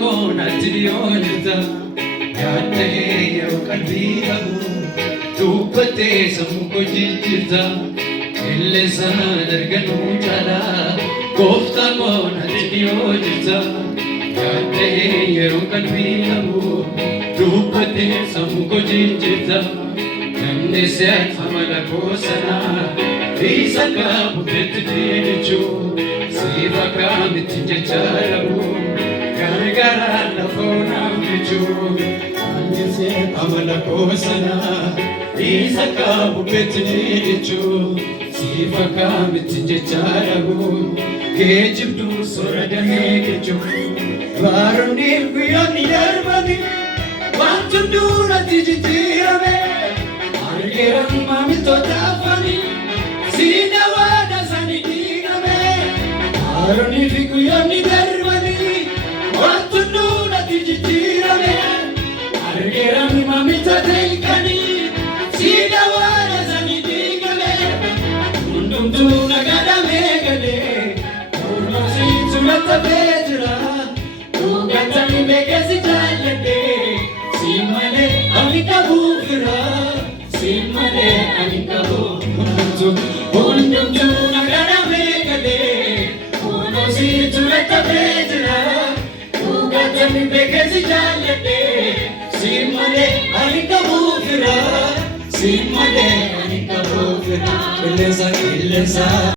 Con attirionita, yaate yo kalbiya tu pate samuko jijita, ille sanarganu chala. Kofta con attirionita, yaate yo kalbiya tu pate samuko jijita, namne se amala kosana, isaka butet dinichu, siva kamit jechalabu. Gara la fona michu, anjese amala kosana, isaka bupetni dichu, sifa kamit jecharagu, kejibdu soradane kechu, varuni kuyani darbani, wantundu natijitiyame, argeran mamito tafani, sina wada sanidiname, varuni kuyani darbani. Wantundu natijitiyame, argeran mamito telkani, sida wala zanidingale, undumtu nagadame gale, urmasi sulata bejra, ugatani begesi jalade, simane anikabufira, simane anikabu, undumtu nagadame gale, urmasi sulata bejra. Gatani begesi jalade, simane anikabufira, simane anikabufira, ilesa ilesa.